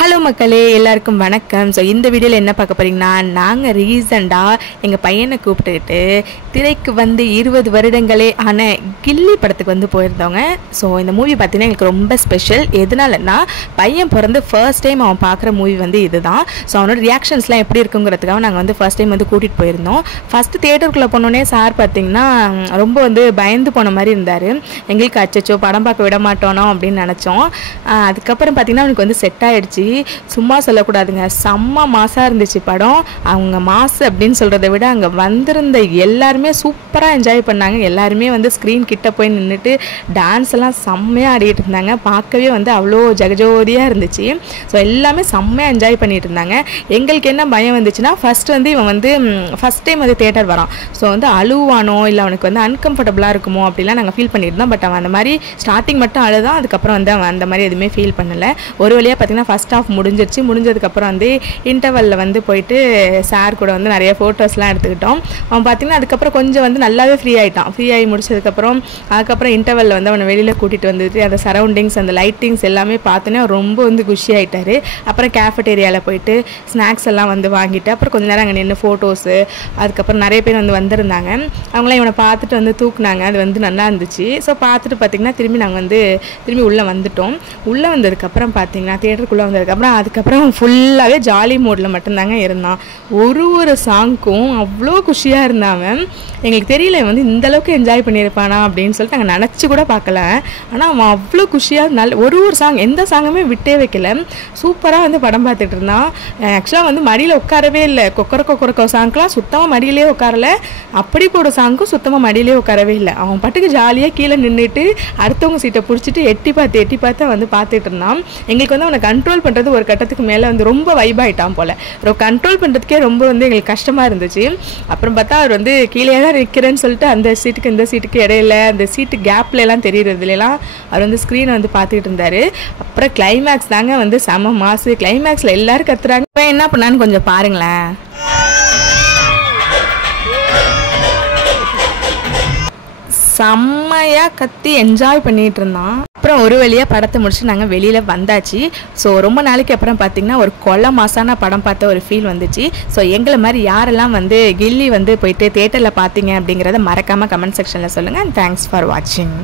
Hello மக்களே, எல்லாருக்கும் வணக்கம். ஸோ இந்த வீடியோவில் என்ன பார்க்க போகிறீங்கன்னா, நாங்கள் ரீசெண்டாக எங்கள் பையனை கூப்பிட்டுக்கிட்டு திரைக்கு வந்து 20 வருடங்களே ஆன கில்லி படத்துக்கு வந்து போயிருந்தோங்க. ஸோ இந்த மூவி பார்த்தீங்கன்னா எங்களுக்கு ரொம்ப ஸ்பெஷல். எதனாலன்னா, பையன் பிறந்து ஃபர்ஸ்ட் டைம் அவன் பார்க்குற மூவி வந்து இதுதான். ஸோ அவனோட ரியாக்ஷன்ஸ்லாம் எப்படி இருக்குங்கிறதுக்காக நாங்கள் வந்து ஃபர்ஸ்ட் டைம் வந்து கூட்டிகிட்டு போயிருந்தோம். ஃபஸ்ட்டு தியேட்டருக்குள்ளே போனோடனே சார் பார்த்திங்கன்னா ரொம்ப வந்து பயந்து போன மாதிரி இருந்தார். எங்களுக்கு அச்சச்சோ படம் பார்க்க விட மாட்டோனோ அப்படின்னு நினச்சோம். அதுக்கப்புறம் பார்த்திங்கன்னா அவனுக்கு வந்து செட் ஆகிடுச்சு. சும்மா சொல்லக்கூடாதுங்க, செம்ம மாசாக இருந்துச்சு படம். அவங்க மாசு அப்படின்னு சொல்கிறத விட அங்கே வந்திருந்த எல்லாருமே சூப்பராக என்ஜாய் பண்ணாங்க. எல்லாருமே வந்து ஸ்க்ரீன் கிட்ட போய் நின்றுட்டு டான்ஸ் எல்லாம் செம்மையாக ஆடிட்டு இருந்தாங்க. பார்க்கவே வந்து அவ்வளோ ஜெகஜோதியாக இருந்துச்சு. ஸோ எல்லாமே செம்மையாக என்ஜாய் பண்ணிட்டு இருந்தாங்க. எங்களுக்கு என்ன பயம் வந்துச்சுன்னா, ஃபஸ்ட்டு வந்து இவன் வந்து ஃபஸ்ட் டைம் வந்து தியேட்டர் வரான். ஸோ வந்து அழுவானோ இல்லை அவனுக்கு வந்து அன்கம்ஃபர்டபுளாக இருக்குமோ அப்படிலாம் நாங்கள் ஃபீல் பண்ணியிருந்தோம். பட் அவன் அந்த மாதிரி ஸ்டார்டிங் மட்டும் அழுதான். அதுக்கப்புறம் வந்து அவன் அந்த மாதிரி எதுவுமே ஃபீல் பண்ணலை. ஒரு வழியாக பார்த்தீங்கன்னா ஃபஸ்ட் ஆஃப் முடிஞ்சிருச்சு. முடிஞ்சதுக்கப்புறம் வந்து இன்டர்வலில் வந்து போயிட்டு சார் கூட வந்து நிறைய ஃபோட்டோஸ்லாம் எடுத்துக்கிட்டோம். அவன் பார்த்திங்கன்னா அதுக்கப்புறம் கொஞ்சம் வந்து நல்லாவே ஃப்ரீ ஆகிட்டான். ஃப்ரீ ஆகி முடிச்சதுக்கப்புறம் இன்டர்வலில் வந்து அவனை வெளியில் கூட்டிகிட்டு வந்துட்டு அந்த சரௌண்டிங்ஸ் அந்த லைட்டிங்ஸ் எல்லாமே பார்த்தோன்னே ரொம்ப வந்து குஷி ஆகிட்டார். அப்புறம் கேஃபட்டேரியாவில் போயிட்டு ஸ்நாக்ஸ் எல்லாம் வந்து வாங்கிட்டு அப்புறம் கொஞ்சம் நேரம் அங்கே நின்று ஃபோட்டோஸு, அதுக்கப்புறம் நிறைய பேர் வந்து வந்திருந்தாங்க. அவங்களாம் இவனை பார்த்துட்டு வந்து தூக்குனாங்க. அது வந்து நல்லா இருந்துச்சு. ஸோ பார்த்துட்டு பார்த்திங்கன்னா திரும்பி உள்ளே வந்துட்டோம். உள்ளே வந்ததுக்கப்புறம் பார்த்திங்கன்னா தியேட்டருக்குள்ளே வந்ததுக்கப்புறம் அதுக்கப்புறம் ஃபுல்லாகவே ஜாலி மோடில் மட்டும்தாங்க இருந்தான். ஒரு சாங்க்கும் அவ்வளோ குஷியாக இருந்தான். எங்களுக்கு தெரியல வந்து இந்தளவுக்கு என்ஜாய் பண்ணியிருப்பானா அப்படின்னு சொல்லிட்டு நாங்கள் நினச்சி கூட பார்க்கல. ஆனால் அவன் அவ்வளோ குஷியாக ஒரு சாங் எந்த சாங்குமே விட்டே வைக்கல. சூப்பராக வந்து படம் பார்த்துட்டு இருந்தான். ஆக்சுவலாக வந்து மடியில் உட்காரவே இல்லை. கொக்கர சாங்க்கெலாம் சுத்தமாக மடியிலே உட்காரல. அப்படி போட சாங்க்கும் சுத்தமாக மடியிலே உட்காரவே இல்லை. அவன் பாட்டுக்கு ஜாலியாக கீழே நின்றுட்டு அடுத்தவங்க சீட்டை பிடிச்சிட்டு எட்டி பார்த்து வந்து பார்த்துட்டு இருந்தான். எங்களுக்கு வந்து அவனை கண்ட்ரோல் பண்ணுறது ஒரு கட்டத்துக்கு மேலே வந்து ரொம்ப வைபாயிட்டான் போல். கண்ட்ரோல் பண்ணுறதுக்கே ரொம்ப வந்து எங்களுக்கு கஷ்டமாக இருந்துச்சு. அப்புறம் பார்த்தா அவர் வந்து கீழே தான் நிற்கிறேன்னு சொல்லிட்டு அந்த சீட்டுக்கு இந்த சீட்டுக்கு இடையில அந்த சீட்டு கேப்ல எல்லாம் தெரியுறதுலாம் அவர் வந்து ஸ்க்ரீனை வந்து பார்த்துக்கிட்டு இருந்தார். அப்புறம் கிளைமேக்ஸ் தாங்க வந்து செம மாசு. கிளைமேக்ஸில் எல்லாரும் கத்துறாங்க. இப்போ என்ன பண்ணான்னு கொஞ்சம் பாருங்களேன். செம்மையாக கத்தி என்ஜாய் பண்ணிகிட்டு இருந்தான். அப்புறம் ஒரு வழியாக படத்தை முடிச்சு நாங்கள் வெளியில் வந்தாச்சு. ஸோ ரொம்ப நாளைக்கு அப்புறம் பார்த்திங்கன்னா ஒரு கொலை மாசான படம் பார்த்த ஒரு ஃபீல் வந்துச்சு. ஸோ எங்களை மாதிரி யாரெல்லாம் வந்து கில்லி வந்து போயிட்டு தியேட்டரில் பார்த்தீங்க அப்படிங்கிறத மறக்காமல் கமெண்ட் செக்ஷனில் சொல்லுங்கள். தேங்க்ஸ் ஃபார் வாட்சிங்.